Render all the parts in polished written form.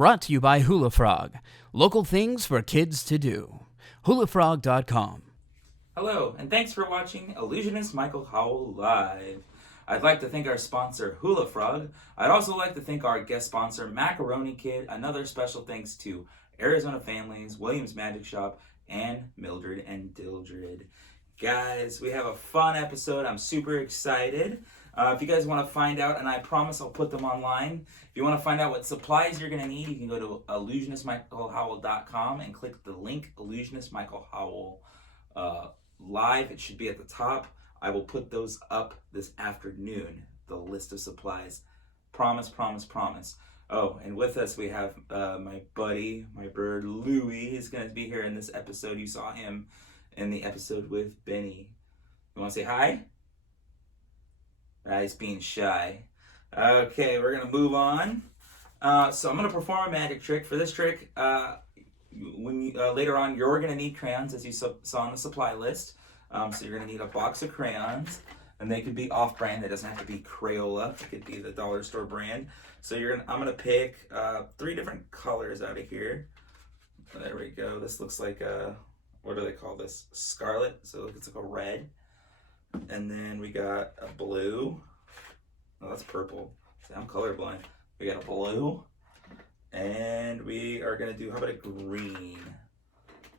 Brought to you by Hula Frog. Local things for kids to do. HulaFrog.com. Hello, and thanks for watching Illusionist Michael Howell Live. I'd like to thank our sponsor, Hula Frog. I'd also like to thank our guest sponsor, Macaroni Kid. Another special thanks to Arizona Families, Williams Magic Shop, and Mildred and Dildred. Guys, we have a fun episode. I'm super excited. If you guys want to find out, and I promise I'll put them online, if you want to find out what supplies you're going to need, you can go to illusionistmichaelhowell.com and click the link, Illusionist Michael Howell Live. It should be at the top. I will put those up this afternoon, the list of supplies. Promise, promise, promise. Oh, and with us we have my buddy, my bird, Louie. He's going to be here in this episode. You saw him in the episode with Benny. You want to say hi? He's being shy. Okay, we're going to move on. So I'm going to perform a magic trick. For this trick, later on, you're going to need crayons, as you saw on the supply list. So you're going to need a box of crayons, and they could be off-brand. It doesn't have to be Crayola. It could be the dollar store brand. So I'm going to pick 3 different colors out of here. There we go. This looks like what do they call this? Scarlet. So it's like a red. And then we got a blue. Oh, that's purple. See, I'm colorblind. We got a blue. And we are going to do, how about a green?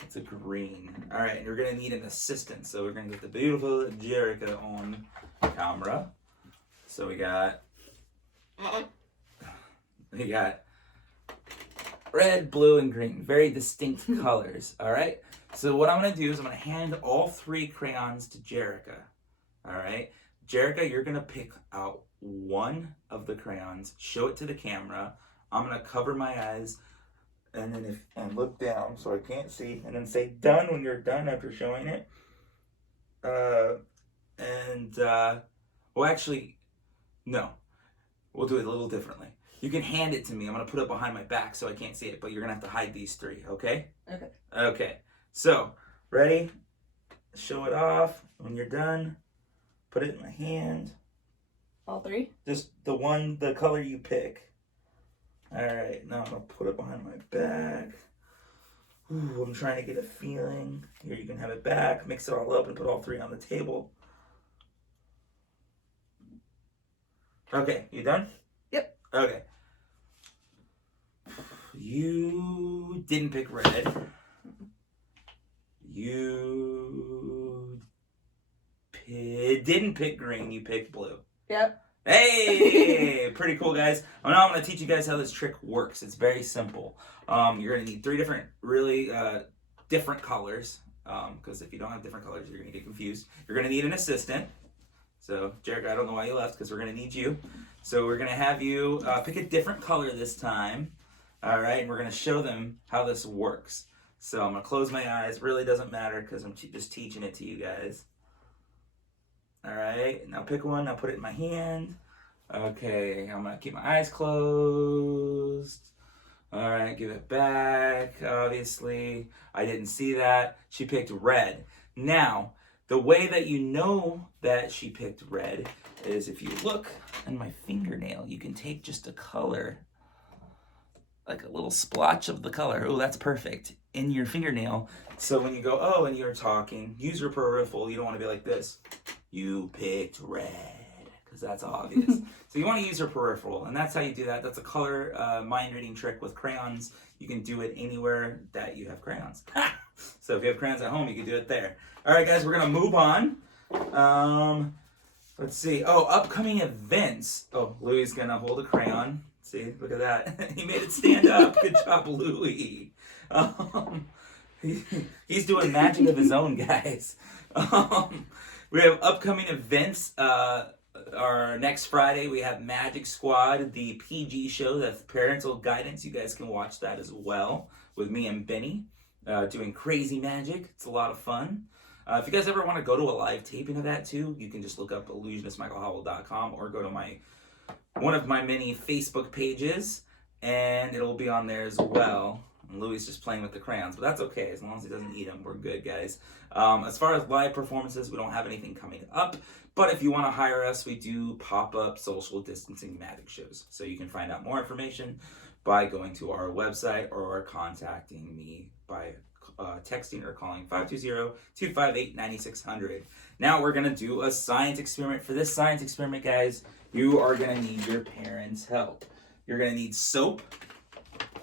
It's a green. All right, and you're going to need an assistant. So we're going to get the beautiful Jerica on camera. So we got red, blue, and green. Very distinct colors, all right? So what I'm going to do is I'm going to hand all 3 crayons to Jerica, all right? Jerica, you're going to pick out one of the crayons, show it to the camera. I'm going to cover my eyes, and then look down so I can't see, and then say done when you're done after showing it. Well, actually, no. We'll do it a little differently. You can hand it to me. I'm going to put it behind my back so I can't see it, but you're going to have to hide these 3, okay? Okay. Okay. So, ready? Show it off. When you're done, put it in my hand. All 3? Just the color you pick. All right, now I'm going to put it behind my back. Ooh, I'm trying to get a feeling. Here, you can have it back. Mix it all up and put all 3 on the table. Okay, you done? Yep. Okay. You didn't pick red. You didn't pick green. You picked blue. Yep. Hey, pretty cool, guys. Now I'm going to teach you guys how this trick works. It's very simple. You're going to need 3 different, really different colors. Because if you don't have different colors, you're going to get confused. You're going to need an assistant. So, Jerica, I don't know why you left, because we're going to need you. So we're going to have you pick a different color this time. All right, and we're going to show them how this works. So I'm going to close my eyes. Really doesn't matter because I'm just teaching it to you guys. All right, now pick one. Now put it in my hand. Okay, I'm going to keep my eyes closed. All right, give it back. Obviously, I didn't see that. She picked red. Now, the way that you know that she picked red is if you look on my fingernail, you can take just a color, like a little splotch of the color. Oh, that's perfect. In your fingernail. So when you go, oh, and you're talking, use your peripheral. You don't want to be like this. You picked red, because that's obvious. So you want to use your peripheral, and that's how you do that. That's a color mind reading trick with crayons. You can do it anywhere that you have crayons. So if you have crayons at home, you can do it there. All right, guys, we're going to move on. Let's see. Oh, upcoming events. Oh, Louie's going to hold a crayon. See, look at that. He made it stand up. Good job, Louie. He's doing magic of his own, guys. We have upcoming events. Our next Friday, we have Magic Squad, the PG show. That's parental guidance. You guys can watch that as well with me and Benny doing crazy magic. It's a lot of fun. If you guys ever want to go to a live taping of that too, you can just look up illusionistmichaelhowell.com or go to one of my many Facebook pages, and it'll be on there as well. And Louis just playing with the crayons, but that's okay. As long as he doesn't eat them, we're good, guys. As far as live performances, we don't have anything coming up. But if you want to hire us, we do pop-up social distancing magic shows. So you can find out more information by going to our website or contacting me by texting or calling 520-258-9600. Now we're going to do a science experiment. For this science experiment, guys, you are going to need your parents' help. You're going to need soap,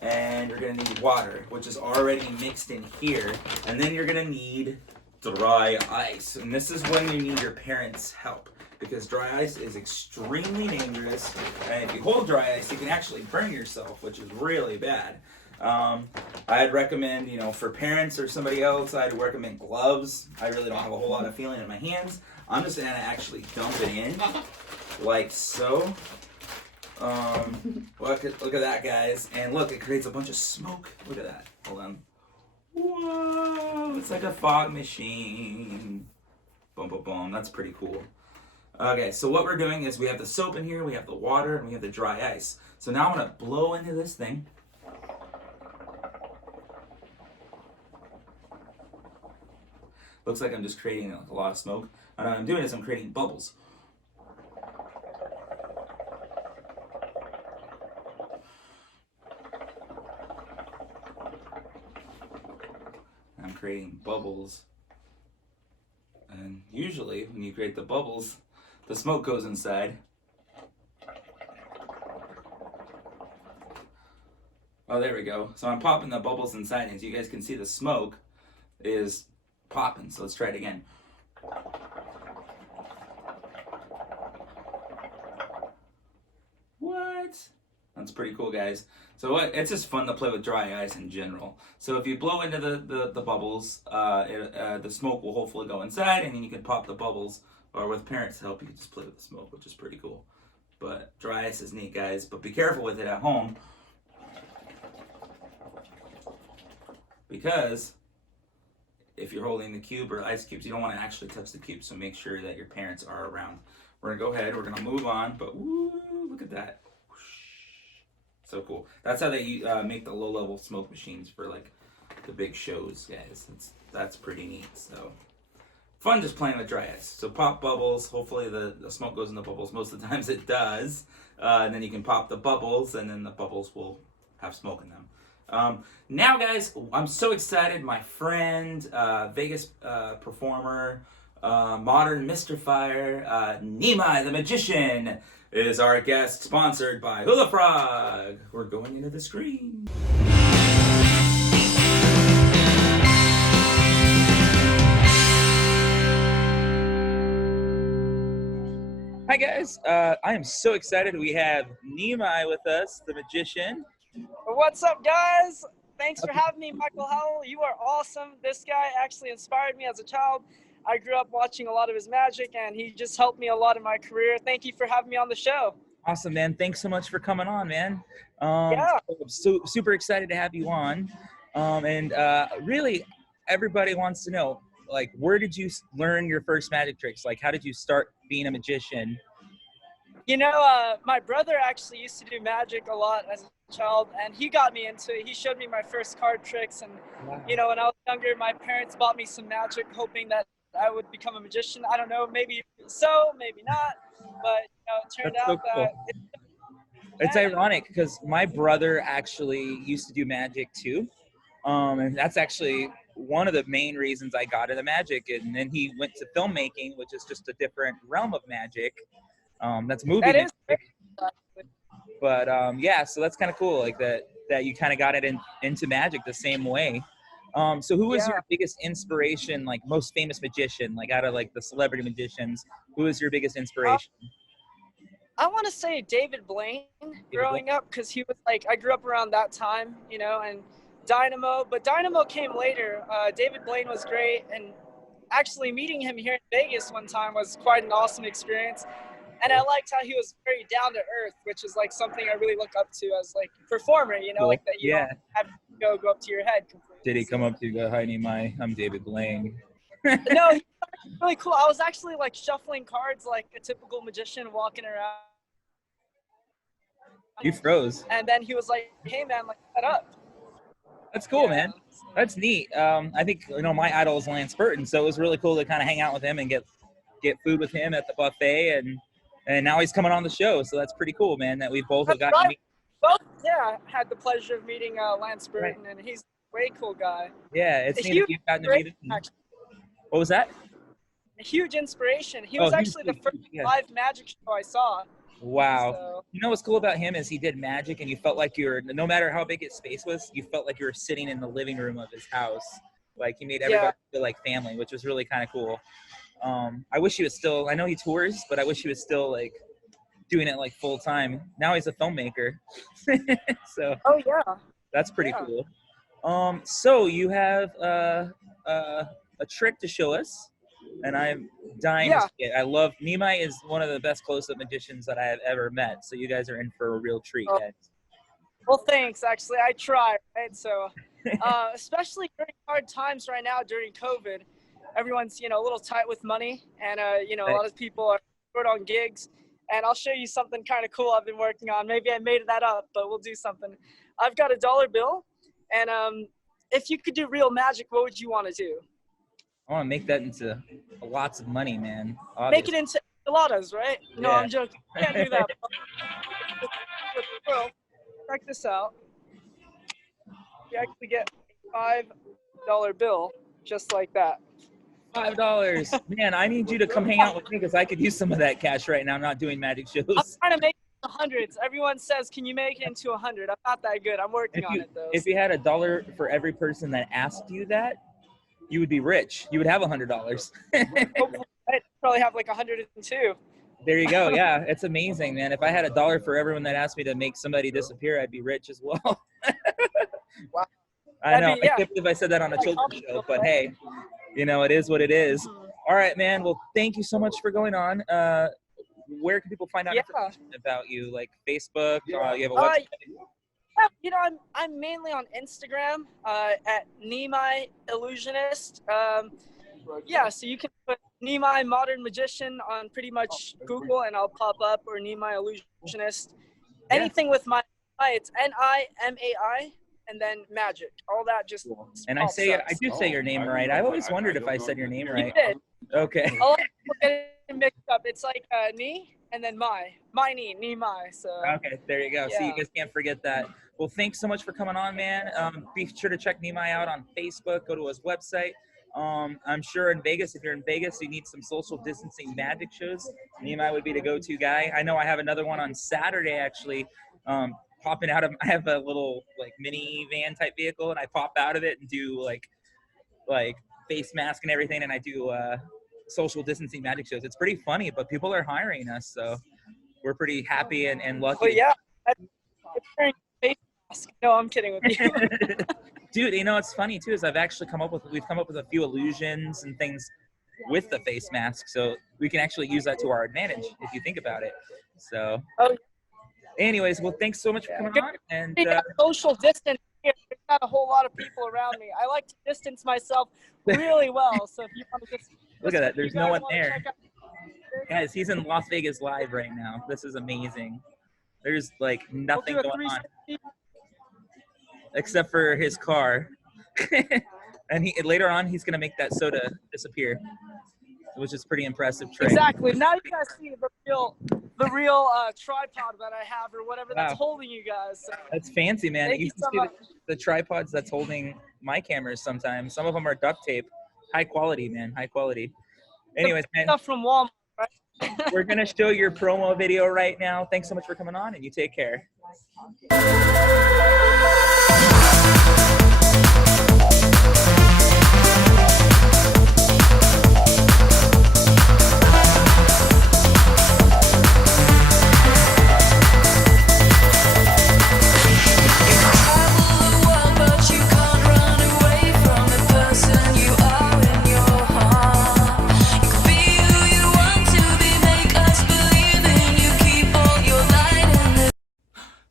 and you're going to need water, which is already mixed in here. And then you're going to need dry ice. And this is when you need your parents' help, because dry ice is extremely dangerous. And if you hold dry ice, you can actually burn yourself, which is really bad. I'd recommend, for parents or somebody else, I'd recommend gloves. I really don't have a whole lot of feeling in my hands. I'm just going to actually dump it in, like so. Look at that, guys. And look, it creates a bunch of smoke. Look at that. Hold on. Whoa, it's like a fog machine. Boom, boom, boom. That's pretty cool. Okay, so what we're doing is we have the soap in here, we have the water, and we have the dry ice. So now I'm going to blow into this thing. Looks like I'm just creating a lot of smoke. And what I'm doing is I'm creating bubbles. I'm creating bubbles. And usually when you create the bubbles, the smoke goes inside. Oh, there we go. So I'm popping the bubbles inside, and as you guys can see, the smoke is popping. So let's try it again. What? That's pretty cool, guys. So it's just fun to play with dry ice in general. So if you blow into the bubbles, the smoke will hopefully go inside, and then you can pop the bubbles, or with parents' help, you can just play with the smoke, which is pretty cool. But dry ice is neat, guys. But be careful with it at home, because if you're holding the cube or ice cubes, you don't want to actually touch the cube. So make sure that your parents are around. We're gonna go ahead. We're gonna move on. But woo, look at that. So cool. That's how they make the low-level smoke machines for like the big shows, guys. That's pretty neat. So fun just playing with dry ice. So pop bubbles. Hopefully the smoke goes in the bubbles. Most of the times it does. And then you can pop the bubbles, and then the bubbles will have smoke in them. Now, guys, I'm so excited. My friend, Vegas performer, modern mystifier, Nimai the Magician, is our guest, sponsored by Hula Frog. We're going into the screen. Hi, guys. I am so excited. We have Nimai with us, the Magician. What's up, guys? Thanks for having me, Michael Howell. You are awesome. This guy actually inspired me as a child. I grew up watching a lot of his magic, and he just helped me a lot in my career. Thank you for having me on the show. Awesome, man. Thanks so much for coming on, man. Yeah. I'm super excited to have you on. Really, everybody wants to know, like, where did you learn your first magic tricks? Like, how did you start being a magician? My brother actually used to do magic a lot as a child, and he got me into it. He showed me my first card tricks, and, Wow. when I was younger, my parents bought me some magic, hoping that I would become a magician. I don't know, maybe so, maybe not, but it turned That's so out cool. that It's ironic because my brother actually used to do magic too. And that's actually one of the main reasons I got into magic. And then he went to filmmaking, which is just a different realm of magic. That's movie that is magic. But yeah, so that's kind of cool, like that you kind of got it into magic the same way. So who was your biggest inspiration, like most famous magician, like out of like the celebrity magicians, who was your biggest inspiration? I want to say David Blaine growing up, because he was like, I grew up around that time, and Dynamo, but Dynamo came later. David Blaine was great, and actually meeting him here in Vegas one time was quite an awesome experience. And I liked how he was very down to earth, which is like something I really look up to as like a performer, like that you don't have to go up to your head completely. Did he come up to you and go, "Hi, Nimai, I'm David Blaine"? No, he was really cool. I was actually like shuffling cards like a typical magician walking around. You froze. And then he was like, "Hey man, like set up." That's cool, man. That's neat. I think my idol is Lance Burton, so it was really cool to kind of hang out with him and get food with him at the buffet, and now he's coming on the show, so that's pretty cool, man. That we both have gotten to meet. Yeah, had the pleasure of meeting Lance Right. Burton, and he's a way cool guy. Yeah, A it's neat that huge you've gotten to meet him. actually, What was that? a huge inspiration. He Oh, was he was actually the huge, first yeah. live magic show I saw. Wow. So You know what's cool about him is he did magic, and you felt like you were, no matter how big his space was, you felt like you were sitting in the living room of his house. Like he made everybody feel like family, which was really kind of cool. I wish he was still, I know he tours, but I wish he was still like doing it like full time. Now he's a filmmaker. So oh yeah, that's pretty cool. So you have a trick to show us, and I'm dying to see it. I love Nimai is one of the best close-up magicians that I have ever met. So you guys are in for a real treat, guys. Well, thanks. Actually, I try. Right? So, especially during hard times right now during COVID, everyone's a little tight with money, and a lot of people are short on gigs. And I'll show you something kind of cool I've been working on. Maybe I made that up, but we'll do something. I've got a dollar bill, and if you could do real magic, what would you want to do? I want to make that into lots of money, man. Obviously. Make it into enchiladas, right? No, I'm joking. Can't do that. Check this out. You actually get a $5 bill, just like that. $5. Man, I need you to come hang out with me because I could use some of that cash right now. I'm not doing magic shows. I'm trying to make it into hundreds. Everyone says, can you make it into 100? I'm not that good. I'm working on it, though. If you had $1 for every person that asked you that, you would be rich. You would have $100. I'd probably have like 102. There you go. Yeah, it's amazing, man. If I had $1 for everyone that asked me to make somebody disappear, I'd be rich as well. Wow. I know. I can't believe I said that on a children's show, but hey, it is what it is. All right, man. Well, thank you so much for going on. Where can people find out information about you? Like Facebook? You have a website? I'm mainly on Instagram at Nimai Illusionist. So you can put Nimai Modern Magician on pretty much Google, and I'll pop up, or Nimai Illusionist. Anything with my it's Nimai, and then magic. All that just. And I do say your name right. I've always wondered if I said your name right. You did. Okay. A lot of people get it mixed up. It's like Ni and then my knee, Nimai. So. Okay, there you go. See, you guys can't forget that. Well, thanks so much for coming on, man. Be sure to check Nimai out on Facebook. Go to his website. I'm sure in Vegas, if you're in Vegas, you need some social distancing magic shows. Nimai would be the go-to guy. I know I have another one on Saturday, actually. Popping out of, I have a little like mini van type vehicle, and I pop out of it and do like face mask and everything, and I do social distancing magic shows. It's pretty funny, but people are hiring us, so we're pretty happy and lucky. Oh yeah, wearing face mask. No, I'm kidding with you. Dude, it's funny too, is we've come up with a few illusions and things with the face mask, so we can actually use that to our advantage if you think about it. So anyways, well, thanks so much for coming on. And social distance here. There's not a whole lot of people around me. I like to distance myself really well. So if you want to just look at that, there's no one there. Guys, he's in Las Vegas live right now. This is amazing. There's like nothing going on except for his car. And later on, he's gonna make that soda disappear, which is pretty impressive. Exactly. Now you guys see the real tripod that I have, or whatever that's holding you guys. So. That's fancy, man. Thank you you can so see much. the tripods that's holding my cameras sometimes. Some of them are duct tape. High quality, man. High quality. Anyways, man. Stuff from Walmart, right? We're going to show your promo video right now. Thanks so much for coming on, and you take care.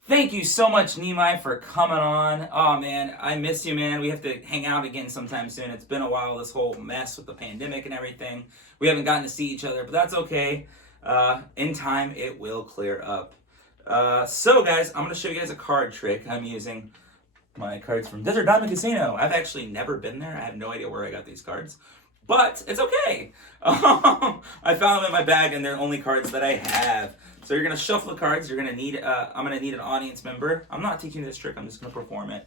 Thank you so much, Nimai, for coming on. Oh, man, I miss you, man. We have to hang out again sometime soon. It's been a while, this whole mess with the pandemic and everything. We haven't gotten to see each other, but that's okay. In time, it will clear up. So, guys, I'm going to show you guys a card trick. I'm using my cards from Desert Diamond Casino. I've actually never been there. I have no idea where I got these cards. but it's okay. I found them in my bag, and they're the only cards that I have. So you're gonna shuffle the cards. You're gonna need. I'm gonna need an audience member. I'm not teaching this trick. I'm just gonna perform it.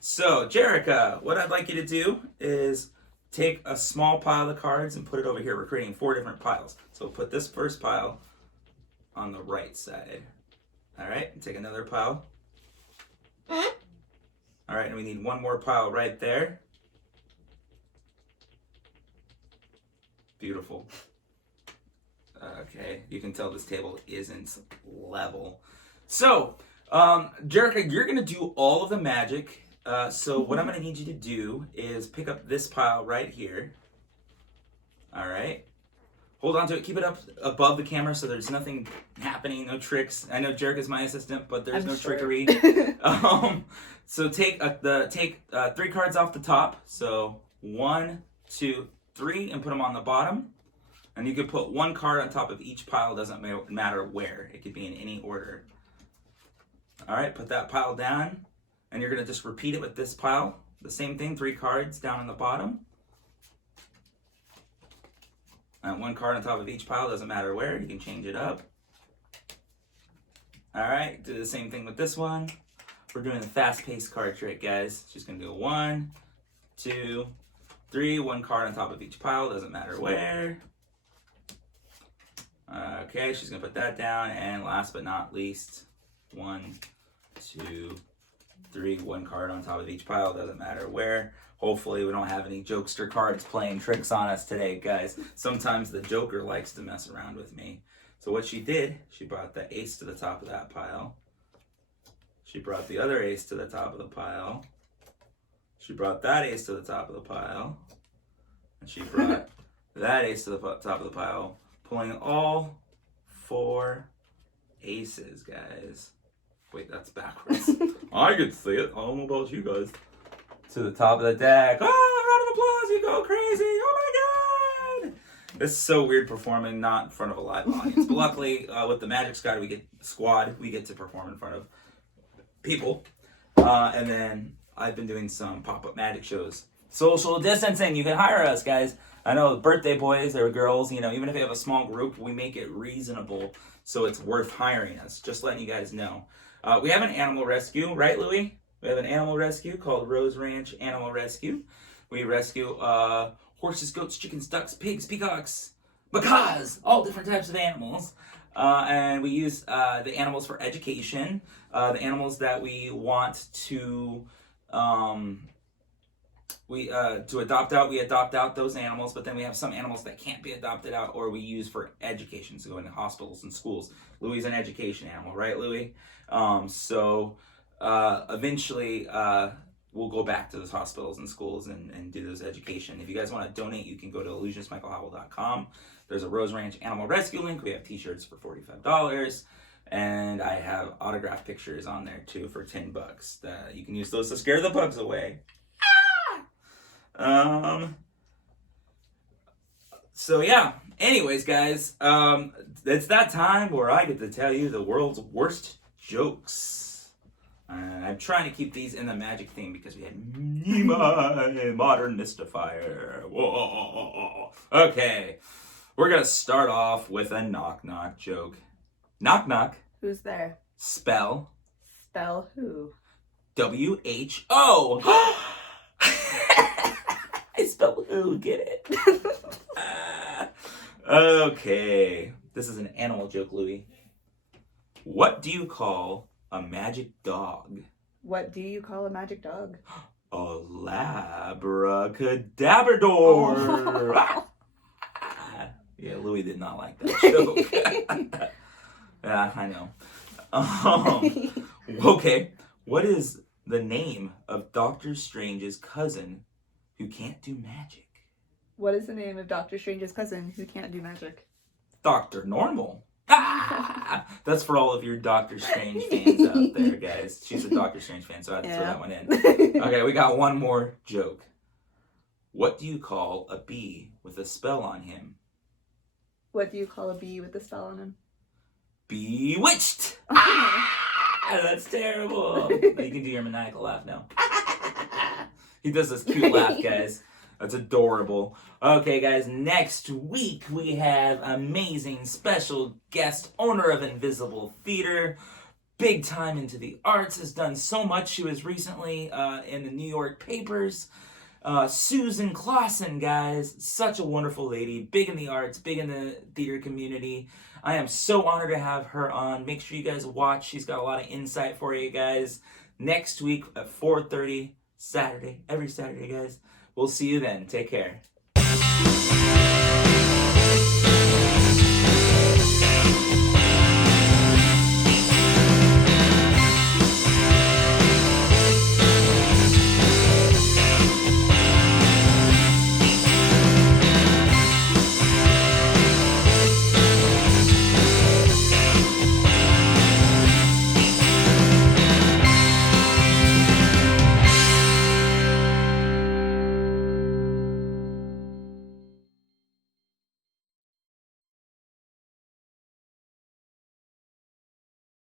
So Jerica, what I'd like you to do is take a small pile of cards and put it over here. We're creating 4 different piles. So put this first pile on the right side. All right, and take another pile. All right, and we need one more pile right there. Beautiful. Okay, you can tell this table isn't level. So, Jerica, you're gonna do all of the magic. So what I'm gonna need you to do is pick up this pile right here. All right. Hold on to it. Keep it up above the camera so there's nothing happening, no tricks. I know Jerica's my assistant, but there's no trickery. So take 3 cards off the top. So 1, 2, 3, and put them on the bottom. And you could put 1 card on top of each pile. Doesn't matter where. It could be in any order. All right, put that pile down, and you're gonna just repeat it with this pile. The same thing. 3 cards down on the bottom. And 1 card on top of each pile, doesn't matter where, you can change it up. All right, do the same thing with this one. We're doing the fast-paced card trick, guys. She's gonna do 1, 2, 3, 1 card on top of each pile, doesn't matter where. Okay, she's gonna put that down, and last but not least, 1, 2, 3, 1 card on top of each pile, doesn't matter where. Hopefully we don't have any jokester cards playing tricks on us today, guys. Sometimes the Joker likes to mess around with me. So what she did, she brought the ace to the top of that pile. She brought the other ace to the top of the pile. She brought that ace to the top of the pile. And she brought that ace to the top of the pile, pulling all 4 aces, guys. Wait, that's backwards. I could see it. I don't know about you guys. To the top of the deck. Oh, round of applause. You go crazy. Oh my God. It's so weird performing not in front of a live audience. But luckily, with the Magic Squad, we get to perform in front of people. And then I've been doing some pop-up magic shows. Social distancing. You can hire us, guys. I know birthday boys or girls, even if you have a small group, we make it reasonable. So it's worth hiring us. Just letting you guys know. We have an animal rescue, right, Louie? We have an animal rescue called Rose Ranch Animal Rescue. We rescue horses, goats, chickens, ducks, pigs, peacocks, macaws, all different types of animals. And we use the animals for education. The animals that we want to adopt out, we adopt out those animals, but then we have some animals that can't be adopted out or we use for education, so going to hospitals and schools. Louis is an education animal, right, Louis? Eventually, we'll go back to those hospitals and schools and do those education. If you guys want to donate, you can go to illusionistmichaelhowell.com. There's a Rose Ranch Animal Rescue link. We have t-shirts for $45. And I have autographed pictures on there too for $10. You can use those to scare the bugs away. So yeah, anyways, guys, it's that time where I get to tell you the world's worst jokes. I'm trying to keep these in the magic theme because we had Nehemiah, Modern Mystifier. Whoa. Okay, we're gonna start off with a knock-knock joke. Knock knock. Who's there? Spell. Spell who? WHO. I spelled who, get it? Okay. This is an animal joke, Louis. What do you call a magic dog? What do you call a magic dog? A labracadabrador. Oh. Yeah, Louis did not like that joke. Yeah, I know. Okay, what is the name of Doctor Strange's cousin who can't do magic? What is the name of Doctor Strange's cousin who can't do magic? Dr. Normal. That's for all of your Doctor Strange fans out there, guys. She's a Doctor Strange fan, so I had to throw that one in. Okay, we got one more joke. What do you call a bee with a spell on him? What do you call a bee with a spell on him? Bewitched! That's terrible. You can do your maniacal laugh now. He does this cute laugh, guys. That's adorable. Okay, guys, next week we have amazing special guest, owner of Invisible Theater, big time into the arts, has done so much. She was recently in the New York papers. Susan Clausen, guys, such a wonderful lady, big in the arts, big in the theater community. I am so honored to have her on. Make sure you guys watch. She's got a lot of insight for you guys. Next week at 4:30 Saturday, every Saturday, guys. We'll see you then. Take care.